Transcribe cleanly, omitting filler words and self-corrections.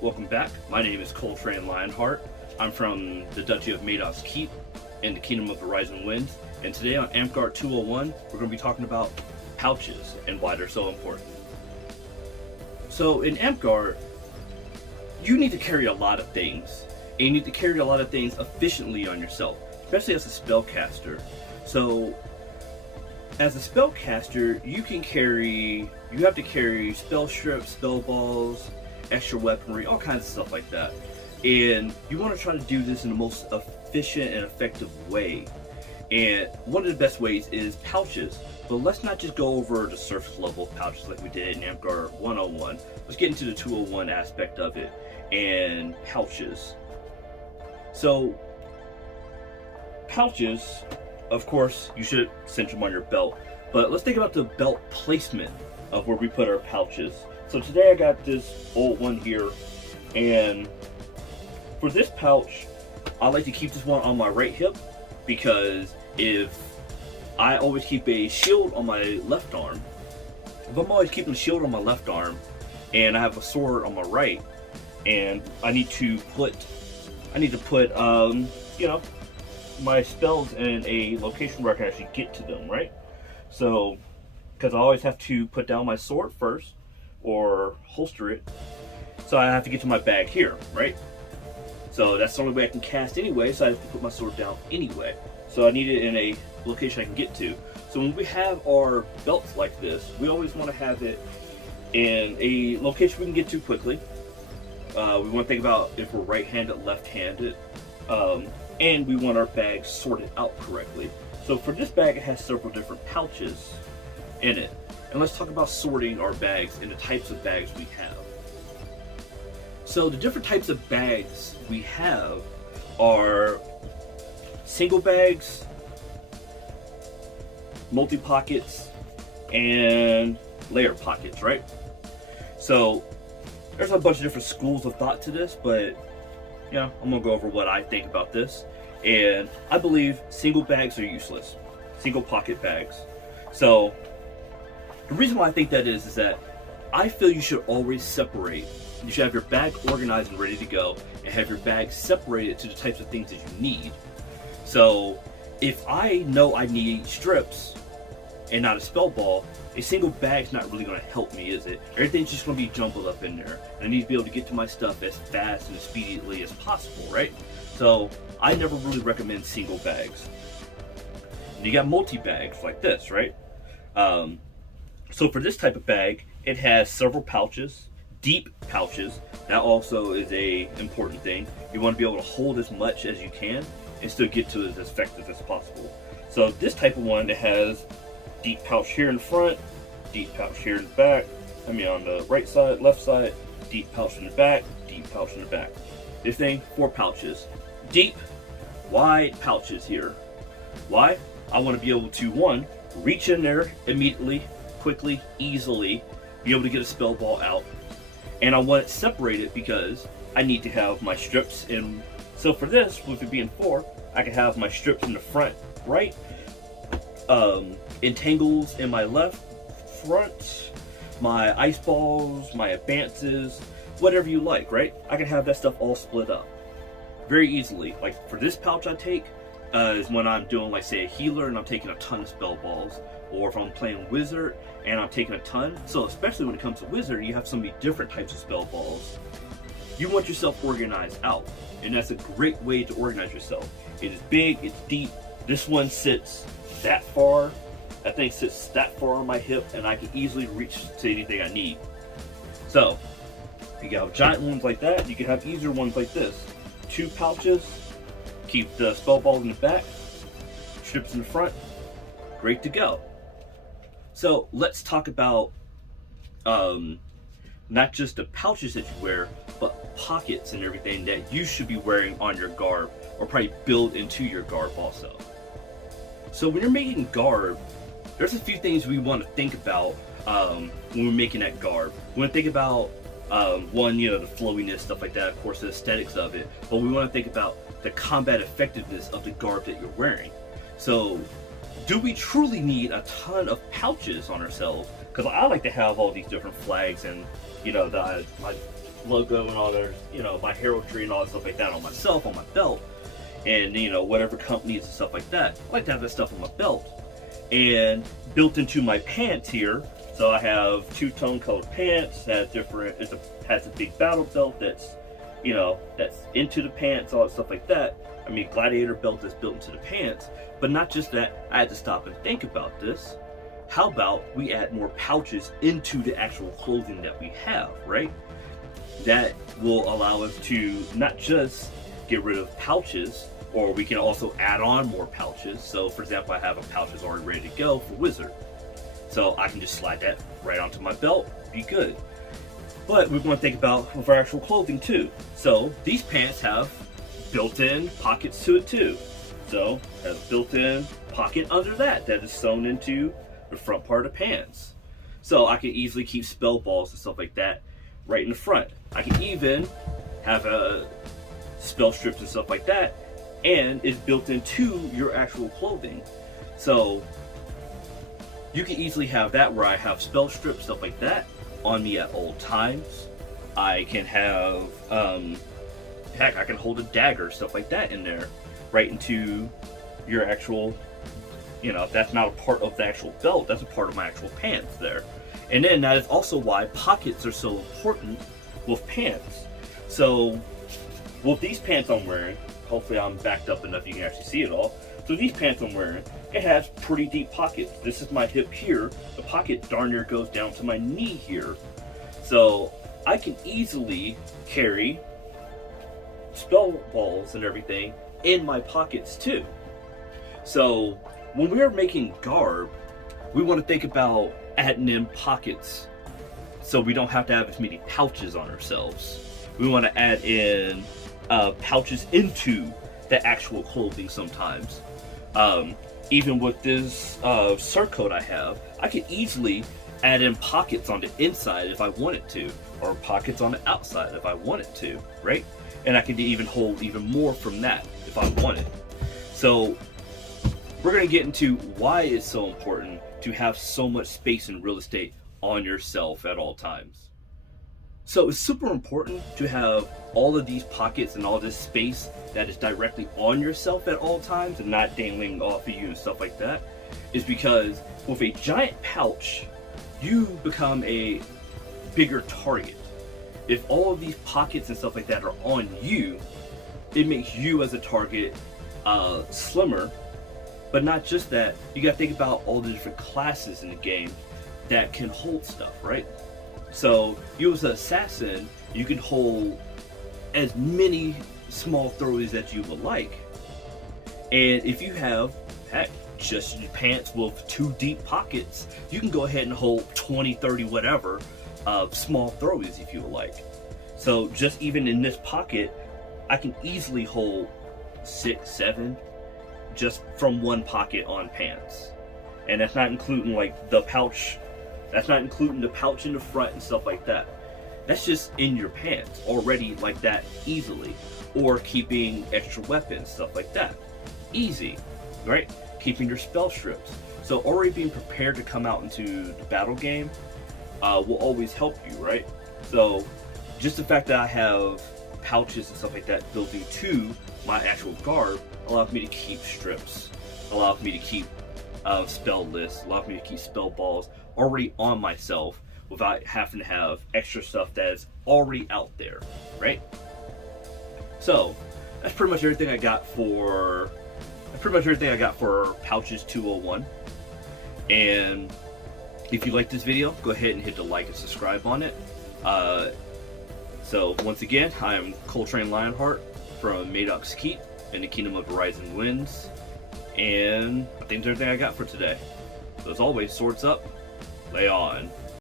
Welcome back. My name is Coltrane Lionheart. I'm from the Duchy of Madoc's Keep in the Kingdom of the Rising Winds. And today on Amtgard 201, we're going to be talking about pouches and why they're so important. So in Amtgard, you need to carry a lot of things. And you need to carry a lot of things efficiently on yourself, especially as a spellcaster. So as a spellcaster, you have to carry spell strips, spell balls, extra weaponry, all kinds of stuff like that. And you want to try to do this in the most efficient and effective way. And one of the best ways is pouches. But let's not just go over the surface level of pouches like we did in Amtgard 101. Let's get into the 201 aspect of it and pouches. So pouches, of course, you should cinch them on your belt. But let's think about the belt placement of where we put our pouches. So today I got this old one here, and for this pouch, I like to keep this one on my right hip because if I always keep a shield on my left arm, if I'm always keeping a shield on my left arm and I have a sword on my right, and I need to put my spells in a location where I can actually get to them, right? So, because I always have to put down my sword first or holster it, so I have to get to my bag here, right? So that's the only way I can cast anyway, so I have to put my sword down anyway. So I need it in a location I can get to. So when we have our belts like this, we always want to have it in a location we can get to quickly. We want to think about if we're right-handed, left-handed, and we want our bag sorted out correctly. So for this bag, it has several different pouches in it. And let's talk about sorting our bags and the types of bags we have. So the different types of bags we have are single bags, multi-pockets, and layer pockets, right? So there's a bunch of different schools of thought to this, but I'm gonna go over what I think about this. And I believe single bags are useless, single pocket bags. So the reason why I think that is that I feel you should always separate. You should have your bag organized and ready to go, and have your bag separated to the types of things that you need. So if I know I need strips and not a spell ball, a single bag's not really going to help me, is it? Everything's just going to be jumbled up in there. And I need to be able to get to my stuff as fast and as speedily as possible, right? So I never really recommend single bags. And you got multi-bags like this, right? So for this type of bag, it has several pouches, deep pouches. That also is a important thing. You want to be able to hold as much as you can and still get to it as effective as possible. So this type of one, it has deep pouch here in the front, deep pouch here in the back, on the right side, left side, deep pouch in the back, deep pouch in the back. This thing, 4 pouches. Deep, wide pouches here. Why? I want to be able to, one, reach in there immediately, quickly, easily, be able to get a spell ball out. And I want it separated because I need to have my strips in. So for this, with it being 4, I can have my strips in the front right, entangles in my left front, my ice balls, my advances, whatever you like, right? I can have that stuff all split up very easily. Like for this pouch I take is when I'm doing, like, say, a healer and I'm taking a ton of spell balls, or if I'm playing wizard and I'm taking a ton. So especially when it comes to wizard, you have so many different types of spell balls. You want yourself organized out, and that's a great way to organize yourself. It is big, it's deep. This one sits that far. That thing sits that far on my hip, and I can easily reach to anything I need. So you can have giant ones like that. You can have easier ones like this. 2 pouches, keep the spell balls in the back, strips in the front, great to go. So let's talk about not just the pouches that you wear, but pockets and everything that you should be wearing on your garb, or probably build into your garb also. So when you're making garb, there's a few things we want to think about when we're making that garb. We want to think about one, the flowiness, stuff like that, of course, the aesthetics of it, but we want to think about the combat effectiveness of the garb that you're wearing. So do we truly need a ton of pouches on ourselves? Because I like to have all these different flags and, my logo and all their, my heraldry and all that stuff like that on myself, on my belt, and whatever companies and stuff like that. I like to have that stuff on my belt. And built into my pants here, so I have two-tone colored pants, has a big battle belt that's that's into the pants, all that stuff like that. I mean, gladiator belt that's built into the pants. But not just that, I had to stop and think about this. How about we add more pouches into the actual clothing that we have, right? That will allow us to not just get rid of pouches, or we can also add on more pouches. So for example, I have a pouch that's already ready to go for Wizard. So I can just slide that right onto my belt, be good. But we want to think about with our actual clothing too. So these pants have built-in pockets to it too. So has a built-in pocket under that is sewn into the front part of the pants. So I can easily keep spell balls and stuff like that right in the front. I can even have spell strips and stuff like that, and it's built into your actual clothing. So you can easily have that where I have spell strips, stuff like that, on me at all times. I can have, heck, I can hold a dagger, stuff like that in there, right into your actual, if that's not a part of the actual belt, that's a part of my actual pants there. And then that is also why pockets are so important with pants. So with these pants I'm wearing, hopefully I'm backed up enough you can actually see it all. So these pants I'm wearing, it has pretty deep pockets. This is my hip here. The pocket darn near goes down to my knee here. So I can easily carry spell balls and everything in my pockets too. So when we're making garb, we want to think about adding in pockets so we don't have to have as many pouches on ourselves. We want to add in pouches into the actual clothing sometimes. Even with this surcoat I have, I could easily add in pockets on the inside if I wanted to, or pockets on the outside if I wanted to, right? And I could even hold even more from that if I wanted. So we're going to get into why it's so important to have so much space and real estate on yourself at all times. So it's super important to have all of these pockets and all this space that is directly on yourself at all times and not dangling off of you and stuff like that, is because with a giant pouch, you become a bigger target. If all of these pockets and stuff like that are on you, it makes you as a target slimmer. But not just that, you gotta think about all the different classes in the game that can hold stuff, right? So you as an assassin, you can hold as many small throwaways that you would like. And if you have, heck, just your pants with 2 deep pockets, you can go ahead and hold 20, 30, whatever, small throwaways if you would like. So just even in this pocket, I can easily hold 6, 7, just from one pocket on pants. And that's not including like the pouch, that's not including the pouch in the front and stuff like that. That's just in your pants already like that easily. Or keeping extra weapons, stuff like that. Easy, right? Keeping your spell strips. So already being prepared to come out into the battle game will always help you, right? So just the fact that I have pouches and stuff like that built into my actual garb allows me to keep strips, allows me to keep spell lists, allows me to keep spell balls already on myself without having to have extra stuff that is already out there, right? So that's pretty much everything I got for Pouches 201. And if you like this video, go ahead and hit the like and subscribe on it. So once again, I am Coltrane Lionheart from Madoc's Keep in the Kingdom of the Rising Winds, and I think that's everything I got for today. So as always, swords up, lay on.